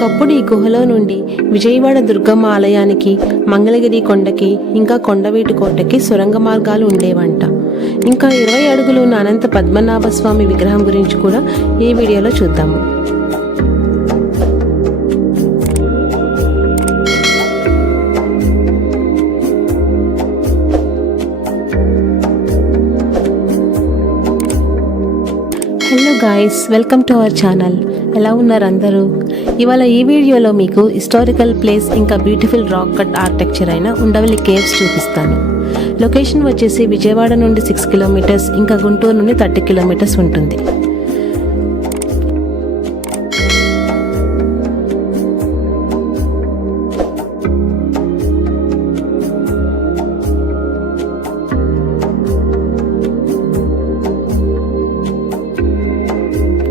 ఒకప్పుడు ఈ గుహలో నుండి విజయవాడ దుర్గమ్మ ఆలయానికి, మంగళగిరి కొండకి, ఇంకా కొండవీటి కోటకి సొరంగ మార్గాలు ఉండేవంట. ఇంకా 20 అడుగులు ఉన్న అనంత పద్మనాభ స్వామి విగ్రహం గురించి కూడా ఈ వీడియోలో చూద్దాము. Hello guys, welcome to our channel. ఎలా ఉన్నారు అందరూ? ఇవాళ ఈ వీడియోలో మీకు హిస్టారికల్ ప్లేస్ ఇంకా బ్యూటిఫుల్ రాక్ కట్ ఆర్కిటెక్చర్ అయిన ఉండవల్లి కేవ్స్ చూపిస్తాను. లొకేషన్ వచ్చేసి విజయవాడ నుండి 6 కిలోమీటర్స్, ఇంకా గుంటూరు నుండి 30 కిలోమీటర్స్ ఉంటుంది.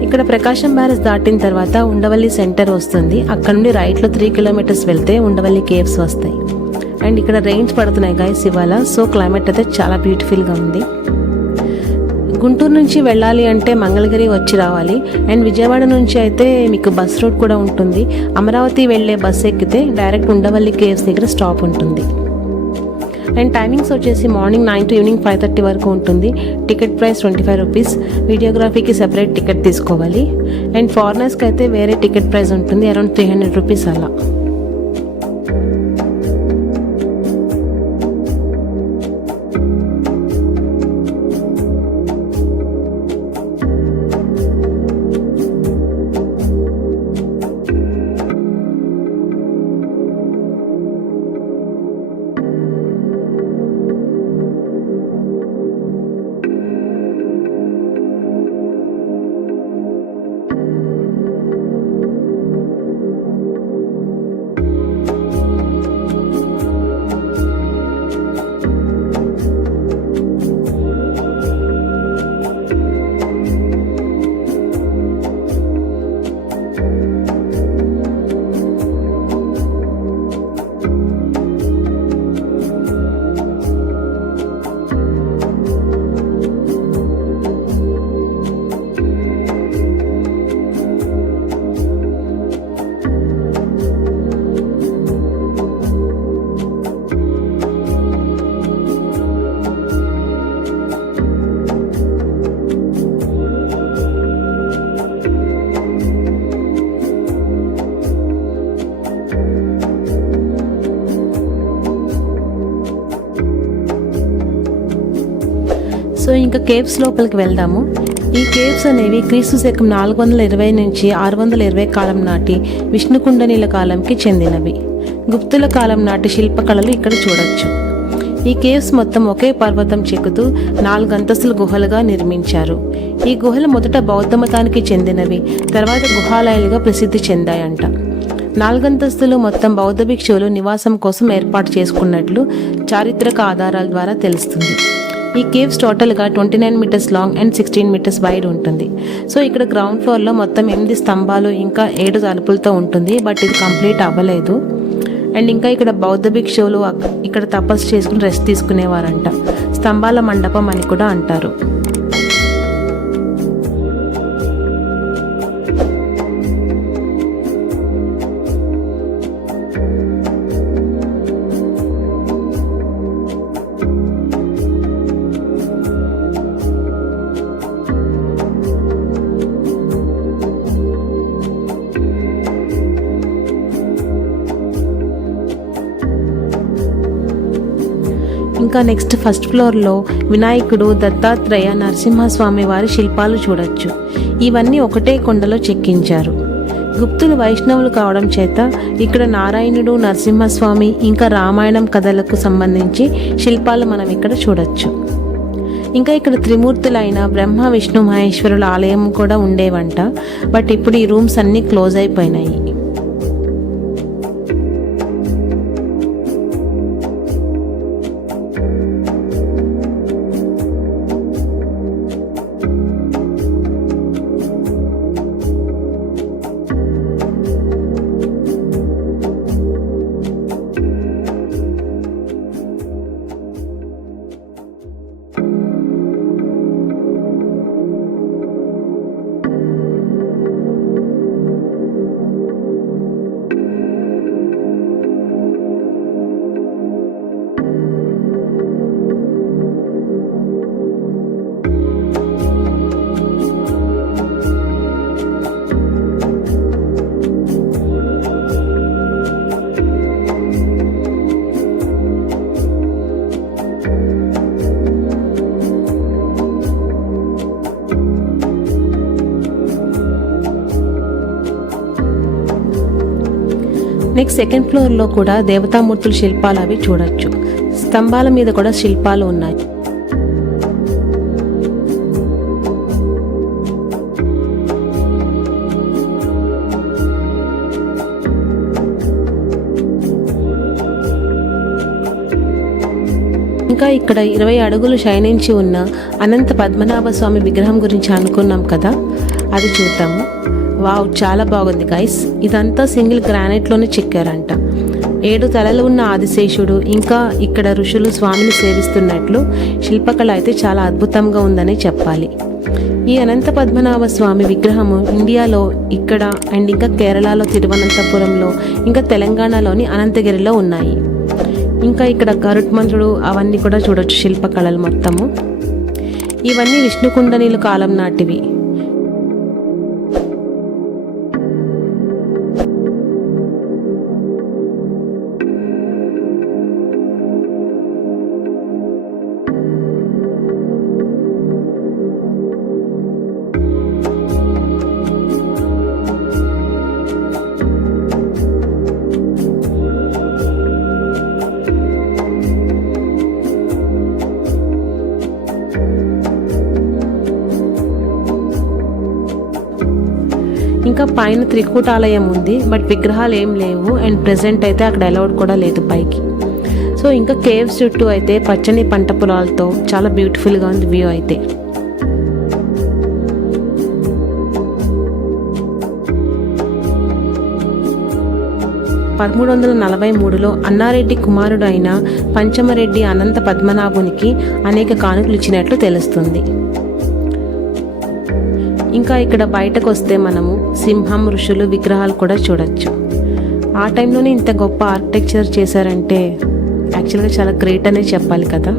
ఇక్కడ ప్రకాశం బ్యారేజ్ దాటిన తర్వాత ఉండవల్లి సెంటర్ వస్తుంది. అక్కడ నుండి రైట్లో 3 కిలోమీటర్స్ వెళ్తే ఉండవల్లి కేవ్స్ వస్తాయి. అండ్ ఇక్కడ రెయిన్స్ పడుతున్నాయి గైస్ ఇవాళ. సో క్లైమేట్ అయితే చాలా బ్యూటిఫుల్గా ఉంది. గుంటూరు నుంచి వెళ్ళాలి అంటే మంగళగిరి వచ్చి రావాలి. అండ్ విజయవాడ నుంచి అయితే మీకు బస్ రూట్ కూడా ఉంటుంది. అమరావతి వెళ్ళే బస్ ఎక్కితే డైరెక్ట్ ఉండవల్లి కేవ్స్ దగ్గర స్టాప్ ఉంటుంది. అండ్ టైమింగ్స్ వచ్చేసి మార్నింగ్ 9 to ఈవినింగ్ 5:30 వరకు ఉంటుంది. Ticket price 25 rupees. వీడియోగ్రఫీకి సెపరేట్ టికెట్ తీసుకోవాలి. అండ్ ఫారినర్స్కి అయితే వేరే టికెట్ ప్రైస్ ఉంటుంది, అరౌండ్ 300 రూపీస్ అలా. సో ఇంకా కేవ్స్ లోపలికి వెళ్దాము. ఈ కేవ్స్ అనేవి క్రీస్తు శకం 420 నుంచి 620 కాలం నాటి విష్ణుకుండనీల కాలంకి చెందినవి. గుప్తుల కాలం నాటి శిల్పకళలు ఇక్కడ చూడొచ్చు. ఈ కేవ్స్ మొత్తం ఒకే పర్వతం చెక్కుతూ 4 అంతస్తుల గుహలుగా నిర్మించారు. ఈ గుహలు మొదట బౌద్ధ మతానికి చెందినవి, తర్వాత గుహాలయాలుగా ప్రసిద్ధి చెందాయంట. 4 అంతస్తులు మొత్తం బౌద్ధ భిక్షువులు నివాసం కోసం ఏర్పాటు చేసుకున్నట్లు చారిత్రక ఆధారాల ద్వారా తెలుస్తుంది. ఈ కేవ్స్ టోటల్గా 29 metres long and 16 metres wide ఉంటుంది. సో ఇక్కడ గ్రౌండ్ ఫ్లోర్లో మొత్తం 8 స్తంభాలు ఇంకా 7 తలుపులతో ఉంటుంది. బట్ ఇది కంప్లీట్ అవ్వలేదు. అండ్ ఇంకా ఇక్కడ బౌద్ధ భిక్షువులు ఇక్కడ తపస్సు చేసుకుని రెస్ట్ తీసుకునేవారంట. స్తంభాల మండపం అని కూడా అంటారు. ఇంకా నెక్స్ట్ ఫస్ట్ ఫ్లోర్లో వినాయకుడు, దత్తాత్రేయ, నరసింహస్వామి వారి శిల్పాలు చూడొచ్చు. ఇవన్నీ ఒకటే కొండలో చెక్కించారు. గుప్తులు వైష్ణవులు కావడం చేత ఇక్కడ నారాయణుడు, నరసింహస్వామి ఇంకా రామాయణం కథలకు సంబంధించి శిల్పాలు మనం ఇక్కడ చూడొచ్చు. ఇంకా ఇక్కడ త్రిమూర్తులైన బ్రహ్మ, విష్ణు, మహేశ్వరుల ఆలయం కూడా ఉండేవంట. బట్ ఇప్పుడు ఈ రూమ్స్ అన్నీ క్లోజ్ అయిపోయినాయి. నెక్స్ట్ సెకండ్ ఫ్లోర్లో కూడా దేవతామూర్తుల శిల్పాలు అవి చూడొచ్చు. స్తంభాల మీద కూడా శిల్పాలు ఉన్నాయి. ఇంకా ఇక్కడ 20 అడుగులు శయనించి ఉన్న అనంత పద్మనాభ స్వామి విగ్రహం గురించి అనుకున్నాం కదా, అది చూద్దాము. వావ్, చాలా బాగుంది గైస్. ఇదంతా సింగిల్ గ్రానైట్లోనే చెక్కారంట. 7 తలలు ఉన్న ఆదిశేషుడు, ఇంకా ఇక్కడ ఋషులు స్వామిని సేవిస్తున్నట్లు శిల్పకళ అయితే చాలా అద్భుతంగా ఉందని చెప్పాలి. ఈ అనంత పద్మనాభ స్వామి విగ్రహము ఇండియాలో ఇక్కడ అండ్ ఇంకా కేరళలో తిరువనంతపురంలో, ఇంకా తెలంగాణలోని అనంతగిరిలో ఉన్నాయి. ఇంకా ఇక్కడ గరుత్మంతుడు అవన్నీ కూడా చూడొచ్చు శిల్పకళలు మొత్తము. ఇవన్నీ విష్ణుకుండనీల కాలం నాటివి. ఇంకా పైన త్రికూటాలయం ఉంది, బట్ విగ్రహాలు ఏం లేవు అండ్ ప్రెజెంట్ అయితే అక్కడ అలౌడ్ కూడా లేదు పైకి. సో ఇంకా కేవ్స్ చుట్టూ అయితే పచ్చని పంట పొలాలతో చాలా బ్యూటిఫుల్గా ఉంది వ్యూ అయితే. (1343) అన్నారెడ్డి కుమారుడు అయిన పంచమరెడ్డి అనంత పద్మనాభునికి అనేక కానుకలు ఇచ్చినట్లు తెలుస్తుంది. ఇంకా ఇక్కడ బయటకు వస్తే మనము సింహం, ఋషులు విగ్రహాలు కూడా చూడొచ్చు. ఆ టైంలోనే ఇంత గొప్ప ఆర్కిటెక్చర్ చేశారంటే యాక్చువల్గా చాలా గ్రేట్ అనే చెప్పాలి కదా.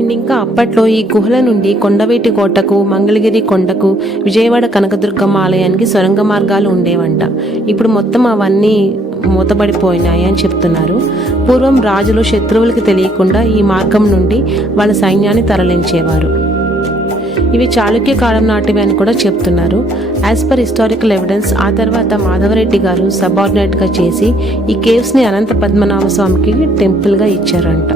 అండ్ ఇంకా అప్పట్లో ఈ గుహల నుండి కొండవీటి కోటకు, మంగళగిరి కొండకు, విజయవాడ కనకదుర్గమ్మ ఆలయానికి సొరంగ మార్గాలు ఉండేవంట. ఇప్పుడు మొత్తం అవన్నీ మూతపడిపోయినాయి అని చెప్తున్నారు. పూర్వం రాజులు శత్రువులకి తెలియకుండా ఈ మార్గం నుండి వాళ్ళ సైన్యాన్ని తరలించేవారు. ఇవి చాళుక్య కాలం నాటివి అని కూడా చెప్తున్నారు. యాజ్ పర్ హిస్టారికల్ ఎవిడెన్స్ ఆ తర్వాత మాధవరెడ్డి గారు సబార్డినేట్గా చేసి ఈ కేవ్స్ని అనంత పద్మనాభ స్వామికి టెంపుల్గా ఇచ్చారంట.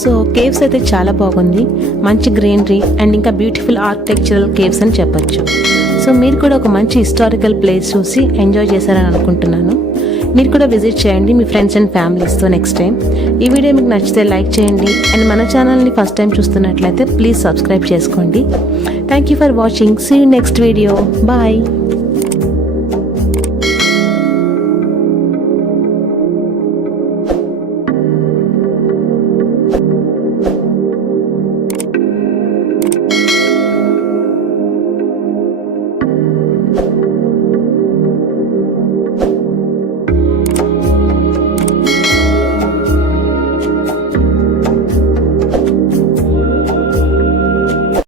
సో కేవ్స్ అయితే చాలా బాగుంది, మంచి గ్రీనరీ అండ్ ఇంకా బ్యూటిఫుల్ ఆర్కిటెక్చరల్ కేవ్స్ అని చెప్పొచ్చు. సో మీరు కూడా ఒక మంచి హిస్టారికల్ ప్లేస్ చూసి ఎంజాయ్ చేశారని అనుకుంటున్నాను. మీరు కూడా విజిట్ చేయండి మీ ఫ్రెండ్స్ అండ్ ఫ్యామిలీస్తో నెక్స్ట్ టైం. ఈ వీడియో మీకు నచ్చితే లైక్ చేయండి అండ్ మన ఛానల్ని ఫస్ట్ టైం చూస్తున్నట్లయితే ప్లీజ్ సబ్స్క్రైబ్ చేసుకోండి. Thank you for watching. See you next video. Bye.